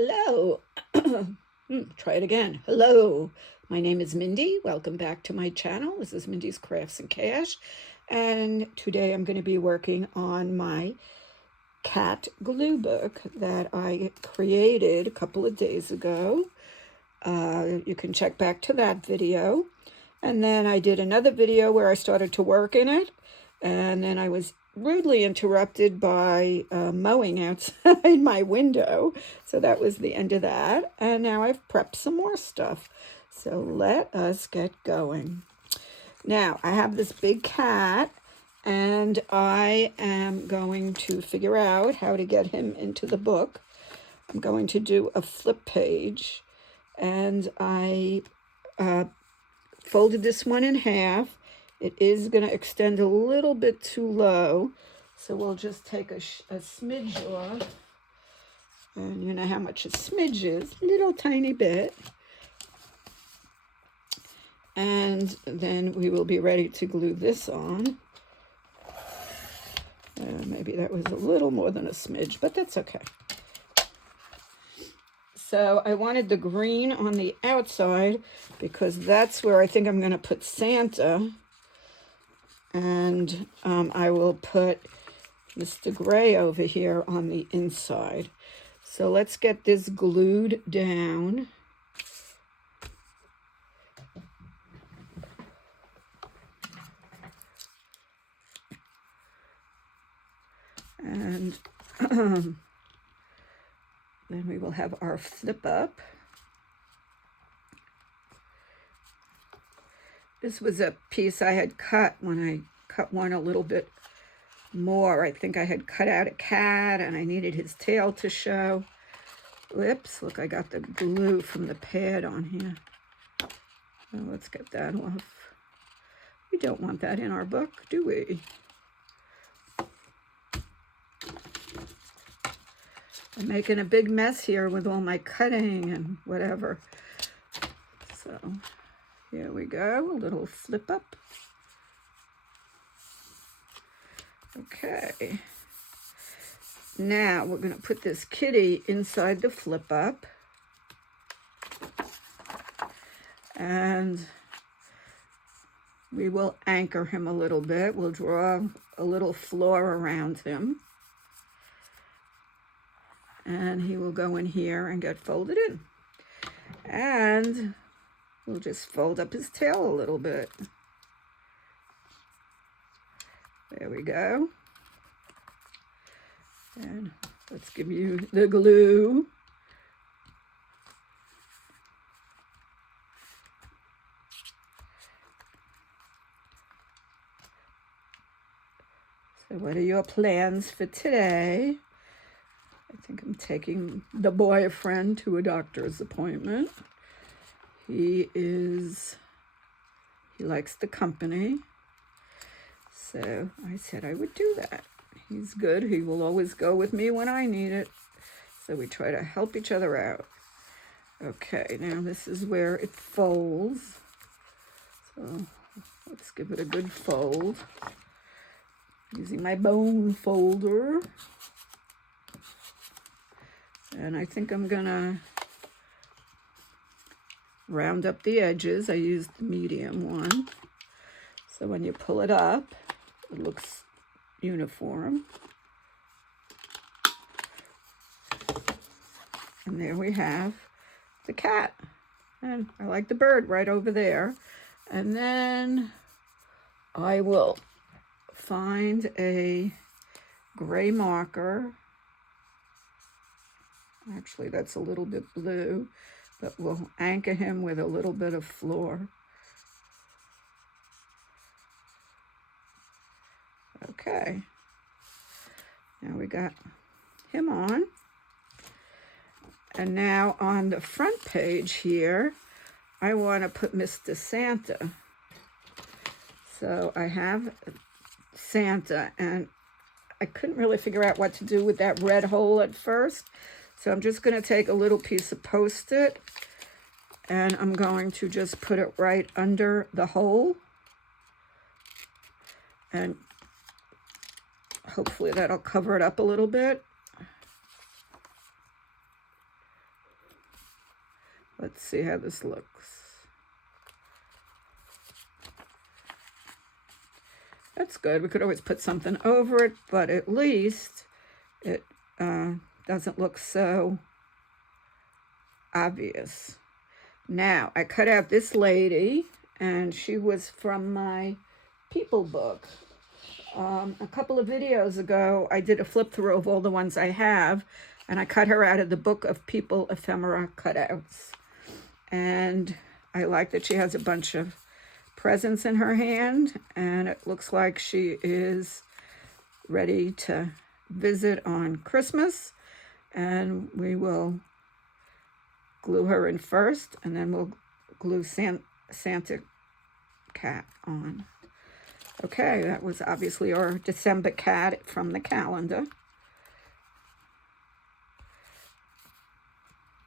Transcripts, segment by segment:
Hello. Try it again. Hello. My name is Mindy. Welcome back to my channel. This is Mindy's Crafts and Cash. And today I'm going to be working on my cat glue book that I created a couple of days ago. You can check back to that video. And then I did another video where I started to work in it. And then I was rudely interrupted by mowing outside my window. So that was the end of that. And now I've prepped some more stuff. So let us get going. Now, I have this big cat, and I am going to figure out how to get him into the book. I'm going to do a flip page, and I folded this one in half. It is going to extend a little bit too low, so we'll just take a smidge off. And you know how much a smidge is, a little tiny bit. And then we will be ready to glue this on. Maybe that was a little more than a smidge, but that's okay. So I wanted the green on the outside because that's where I think I'm going to put Santa. And I will put Mr. Gray over here on the inside. So let's get this glued down. And then we will have our flip up. This was a piece I had cut when I cut one a little bit more. I think I had cut out a cat and I needed his tail to show. Whoops, look, I got the glue from the pad on here. So let's get that off. We don't want that in our book, do we? I'm making a big mess here with all my cutting and whatever. So here we go, a little flip up. Okay. Now we're going to put this kitty inside the flip up. And we will anchor him a little bit. We'll draw a little floor around him. And he will go in here and get folded in. And we'll just fold up his tail a little bit. There we go. And let's give you the glue. So what are your plans for today? I think I'm taking the boyfriend to a doctor's appointment. He likes the company. So I said I would do that. He's good. He will always go with me when I need it. So we try to help each other out. Okay, now this is where it folds. So let's give it a good fold. Using my bone folder. And I think I'm gonna round up the edges. I used the medium one. So when you pull it up, it looks uniform. And there we have the cat. And I like the bird right over there. And then I will find a gray marker. Actually, that's a little bit blue, but we'll anchor him with a little bit of floor. Okay, now we got him on. And now on the front page here, I want to put Mr. Santa. So I have Santa, and I couldn't really figure out what to do with that red hole at first. So I'm just going to take a little piece of Post-it, and I'm going to just put it right under the hole. And hopefully that'll cover it up a little bit. Let's see how this looks. That's good. We could always put something over it, but at least it doesn't look so obvious. Now, I cut out this lady, and she was from my People book. A couple of videos ago, I did a flip through of all the ones I have, and I cut her out of the Book of People ephemera cutouts. And I like that she has a bunch of presents in her hand, and it looks like she is ready to visit on Christmas. And we will glue her in first, and then we'll glue Santa cat on. Okay, that was obviously our December cat from the calendar.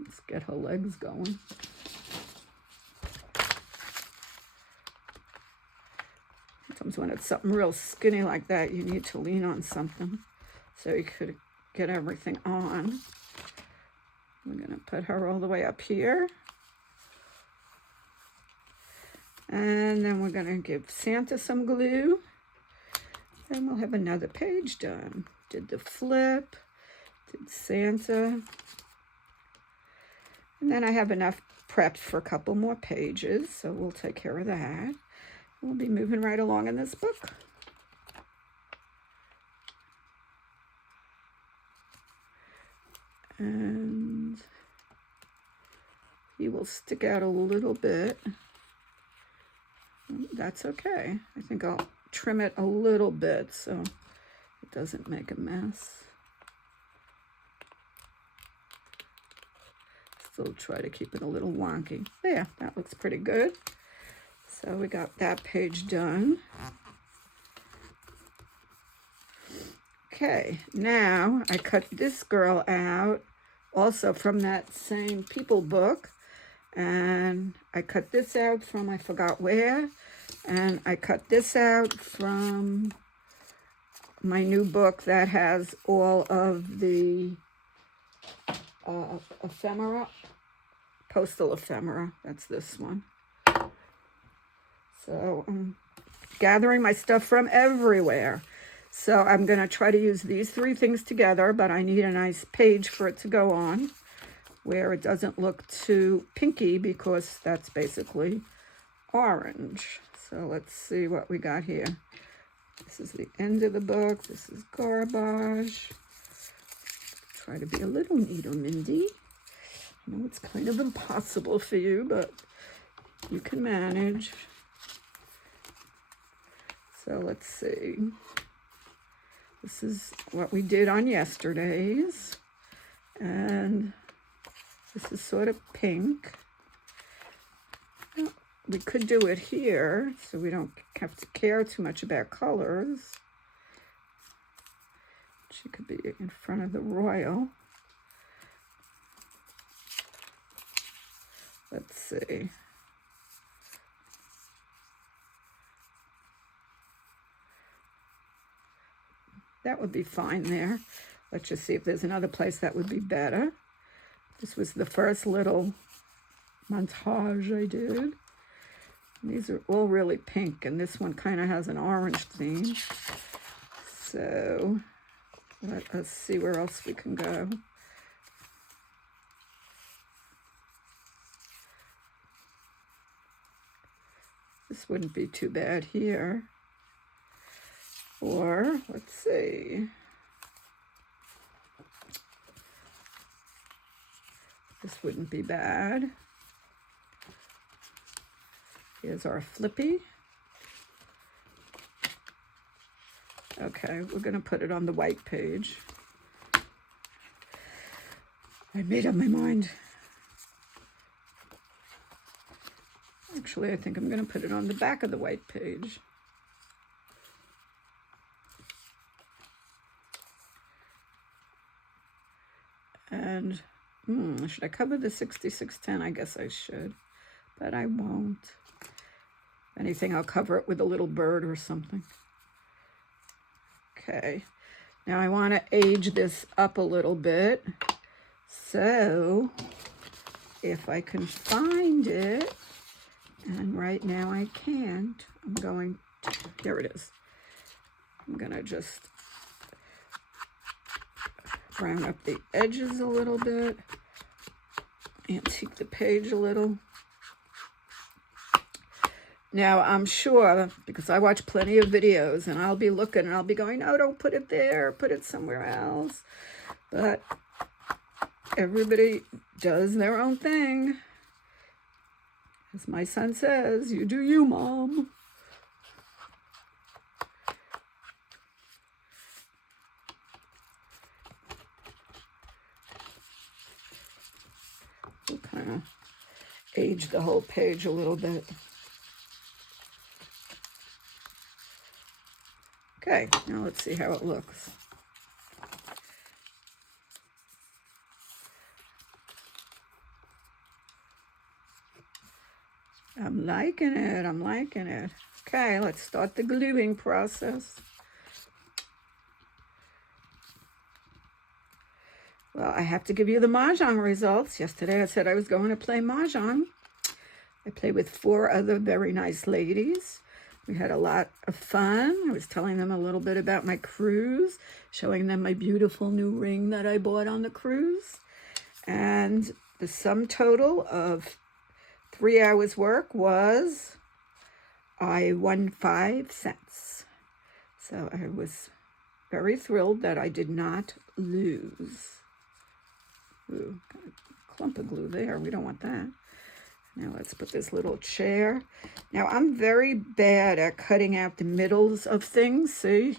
Let's get her legs going. Sometimes when it's something real skinny like that, you need to lean on something so you could get everything on. We're going to put her all the way up here. And then we're going to give Santa some glue. And we'll have another page done. Did the flip, did Santa. And then I have enough prepped for a couple more pages, so we'll take care of that. We'll be moving right along in this book. And he will stick out a little bit. That's okay. I think I'll trim it a little bit so it doesn't make a mess. Still try to keep it a little wonky. There, that looks pretty good. So we got that page done. Okay, now I cut this girl out also from that same People book. And I cut this out from I forgot where. And I cut this out from my new book that has all of the ephemera, postal ephemera. That's this one. So I'm gathering my stuff from everywhere. So I'm going to try to use these three things together, but I need a nice page for it to go on where it doesn't look too pinky because that's basically orange. So let's see what we got here. This is the end of the book. This is garbage. Try to be a little neater, Mindy. I know it's kind of impossible for you, but you can manage. So let's see. This is what we did on yesterday's. And this is sort of pink. We could do it here, so we don't have to care too much about colors. She could be in front of the royal. Let's see. That would be fine there. Let's just see if there's another place that would be better. This was the first little montage I did. These are all really pink, and this one kind of has an orange theme. So let us see where else we can go. This wouldn't be too bad here. Or, let's see. This wouldn't be bad. Here's our flippy. Okay, we're going to put it on the white page. I made up my mind. Actually, I think I'm going to put it on the back of the white page. And should I cover the 6610? I guess I should, but I won't. If anything, I'll cover it with a little bird or something. Okay, now I want to age this up a little bit. So if I can find it. And right now I can't. I'm going, here it is. I'm gonna just brown up the edges a little bit, antique the page a little. Now I'm sure, because I watch plenty of videos, and I'll be looking and I'll be going, no, don't put it there, put it somewhere else. But everybody does their own thing. As my son says, you do you, Mom. We'll kind of age the whole page a little bit. Okay, now let's see how it looks. I'm liking it, I'm liking it. Okay, let's start the gluing process. Well, I have to give you the Mahjong results. Yesterday I said I was going to play Mahjong. I played with 4 other very nice ladies. We had a lot of fun. I was telling them a little bit about my cruise, showing them my beautiful new ring that I bought on the cruise. And the sum total of 3 hours work was I won 5 cents. So I was very thrilled that I did not lose. Ooh, got a clump of glue there. We don't want that. Now let's put this little chair. Now I'm very bad at cutting out the middles of things. See,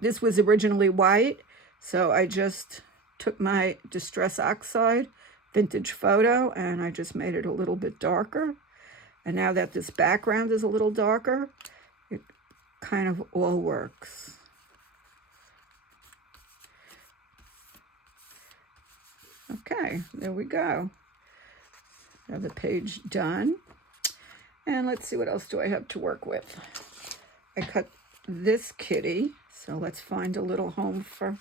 this was originally white, so I just took my Distress Oxide vintage photo and I just made it a little bit darker. And now that this background is a little darker, it kind of all works. Okay, there we go. Have the page done. And let's see, what else do I have to work with? I cut this kitty, so let's find a little home for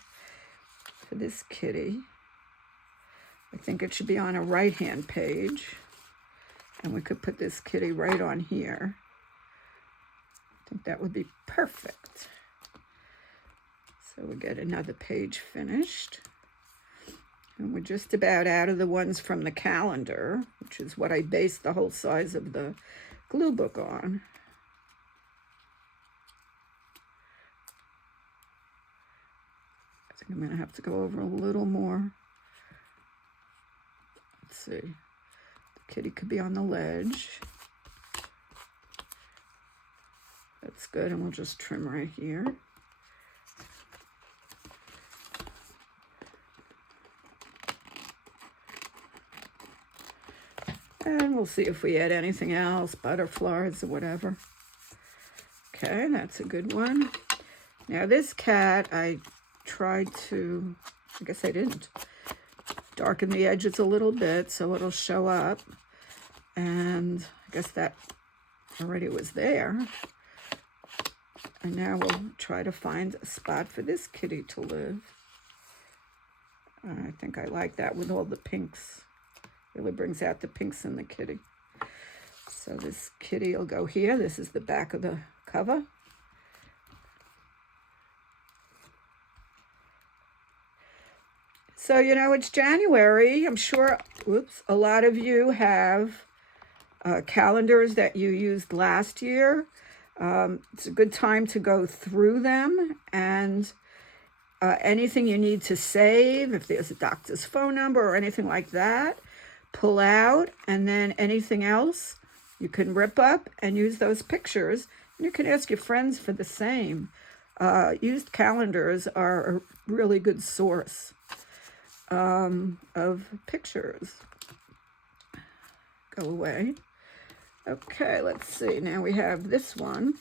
this kitty. I think it should be on a right-hand page. And we could put this kitty right on here. I think that would be perfect. So we get another page finished. And we're just about out of the ones from the calendar, which is what I based the whole size of the glue book on. I think I'm going to have to go over a little more. Let's see. The kitty could be on the ledge. That's good, and we'll just trim right here. And we'll see if we add anything else, butterflies or whatever. Okay, that's a good one. Now this cat, I tried to, I guess I didn't, darken the edges a little bit so it'll show up. And I guess that already was there. And now we'll try to find a spot for this kitty to live. I think I like that with all the pinks. Really brings out the pinks in the kitty. So this kitty will go here. This is the back of the cover. So, you know, it's January. I'm sure, a lot of you have calendars that you used last year. It's a good time to go through them, and anything you need to save, if there's a doctor's phone number or anything like that, pull out, and then anything else you can rip up and use those pictures. And you can ask your friends for the same. Used calendars are a really good source of pictures. Go away. Okay, let's see. Now we have this one.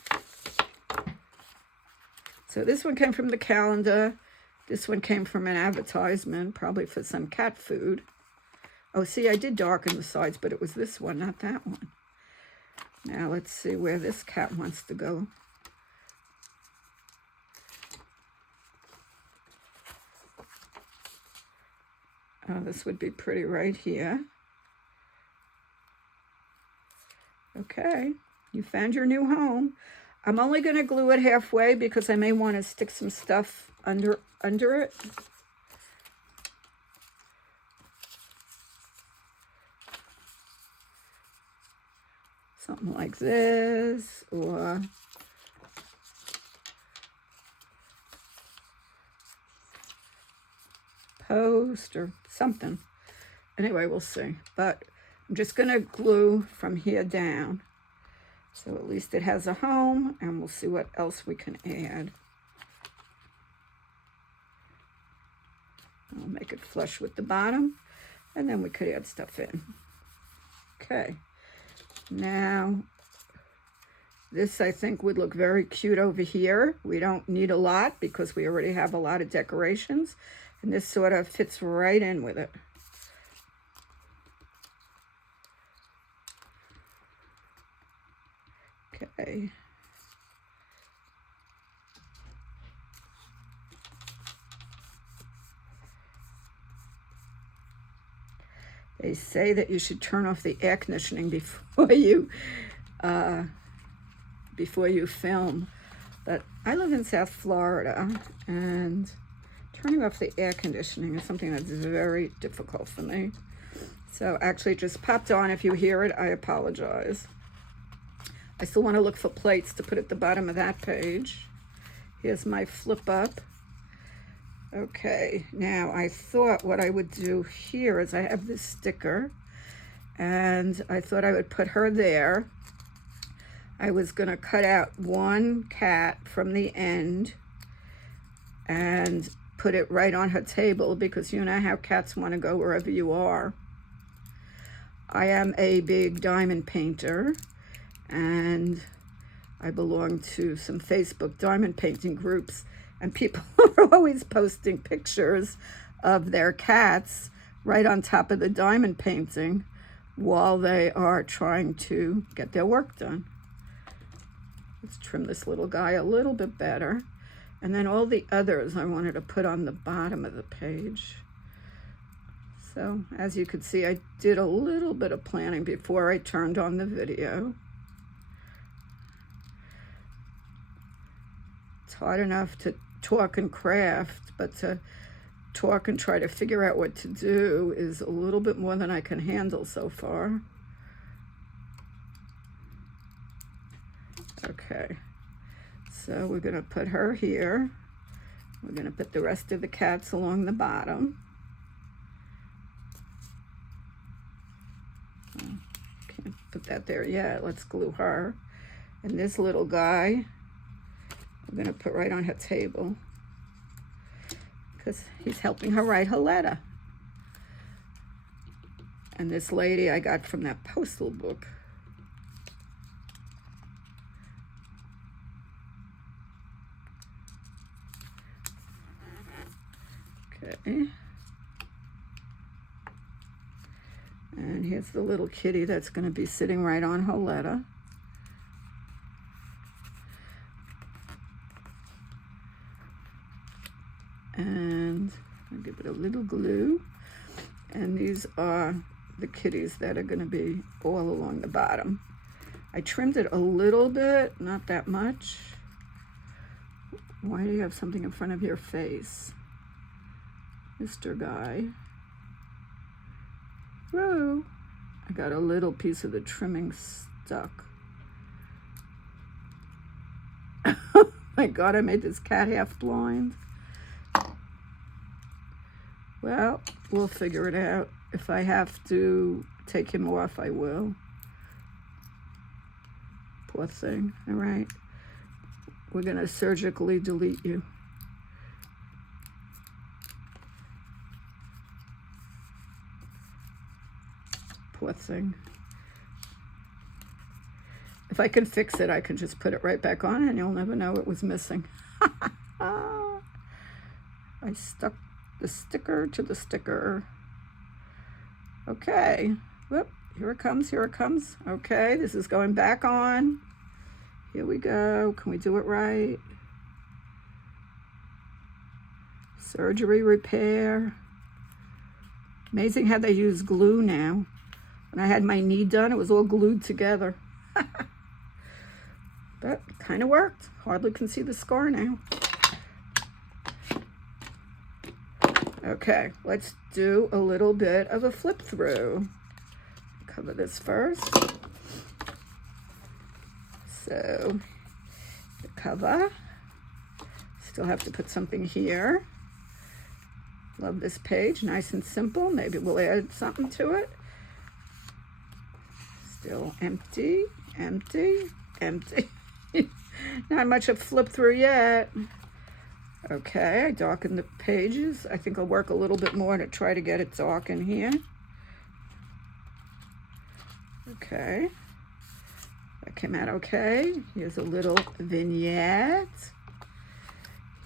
So this one came from the calendar. This one came from an advertisement, probably for some cat food. Oh, see, I did darken the sides, but it was this one, not that one. Now let's see where this cat wants to go. This would be pretty right here. Okay, you found your new home. I'm only going to glue it halfway because I may want to stick some stuff under it. Something like this, or post or something. Anyway, we'll see. But I'm just going to glue from here down. So at least it has a home, and we'll see what else we can add. I'll make it flush with the bottom, and then we could add stuff in. Okay. Now, this I think would look very cute over here. We don't need a lot because we already have a lot of decorations, and this sort of fits right in with it. Okay. They say that you should turn off the air conditioning before you film. But I live in South Florida, and turning off the air conditioning is something that's very difficult for me. So actually it just popped on. If you hear it, I apologize. I still want to look for plates to put at the bottom of that page. Here's my flip up. Okay, now I thought what I would do here is I have this sticker, and I thought I would put her there. I was going to cut out one cat from the end and put it right on her table because you know how cats want to go wherever you are. I am a big diamond painter, and I belong to some Facebook diamond painting groups, and people are always posting pictures of their cats right on top of the diamond painting while they are trying to get their work done. Let's trim this little guy a little bit better. And then all the others I wanted to put on the bottom of the page. So as you could see, I did a little bit of planning before I turned on the video. It's hard enough to talk and craft, but to talk and try to figure out what to do is a little bit more than I can handle so far. Okay, so we're going to put her here. We're going to put the rest of the cats along the bottom. Can't put that there yet. Let's glue her. And this little guy, I'm going to put right on her table because he's helping her write her letter. And this lady I got from that postal book. Okay. And here's the little kitty that's going to be sitting right on her letter. And I'll give it a little glue. And these are the kitties that are going to be all along the bottom. I trimmed it a little bit, not that much. Why do you have something in front of your face, Mr. Guy? Whoa! I got a little piece of the trimming stuck. Oh my God, I made this cat half blind. Well, we'll figure it out. If I have to take him off, I will. Poor thing. All right. We're going to surgically delete you. Poor thing. If I can fix it, I can just put it right back on and you'll never know it was missing. I stuck the sticker to the sticker. Okay. Whoop. Here it comes. Here it comes. Okay. This is going back on. Here we go. Can we do it right? Surgery repair. Amazing how they use glue now. When I had my knee done, it was all glued together. But kind of worked. Hardly can see the scar now. Okay, let's do a little bit of a flip through. Cover this first. So the cover. Still have to put something here. Love this page, nice and simple. Maybe we'll add something to it. Still empty, empty, empty. Not much of flip through yet. Okay, I darkened the pages. I think I'll work a little bit more to try to get it dark in here. Okay, that came out okay. Here's a little vignette.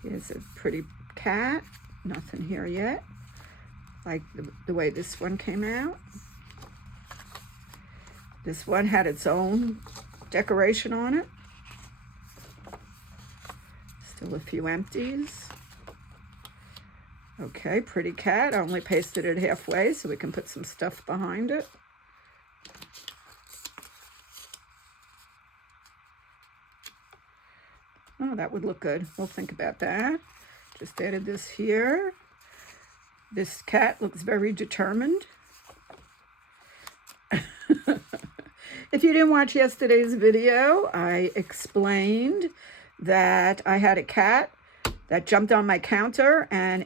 Here's a pretty cat. Nothing here yet. Like the way this one came out. This one had its own decoration on it. Still a few empties. Okay, pretty cat. I only pasted it halfway so we can put some stuff behind it. Oh, that would look good. We'll think about that. Just added this here. This cat looks very determined. If you didn't watch yesterday's video, I explained that I had a cat that jumped on my counter and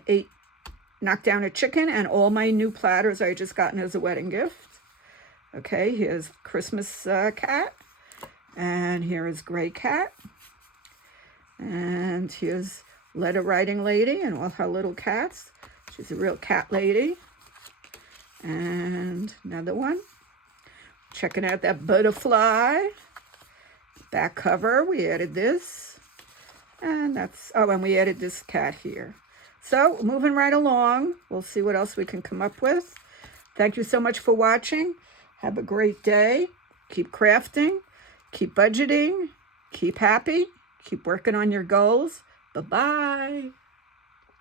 knocked down a chicken and all my new platters I had just gotten as a wedding gift. Okay, here's Christmas cat. And here is Gray Cat. And here's Letter Writing Lady and all her little cats. She's a real cat lady. And another one. Checking out that butterfly. Back cover, we added this. And that's, oh, and we added this cat here. So, moving right along. We'll see what else we can come up with. Thank you so much for watching. Have a great day. Keep crafting. Keep budgeting. Keep happy. Keep working on your goals. Bye-bye.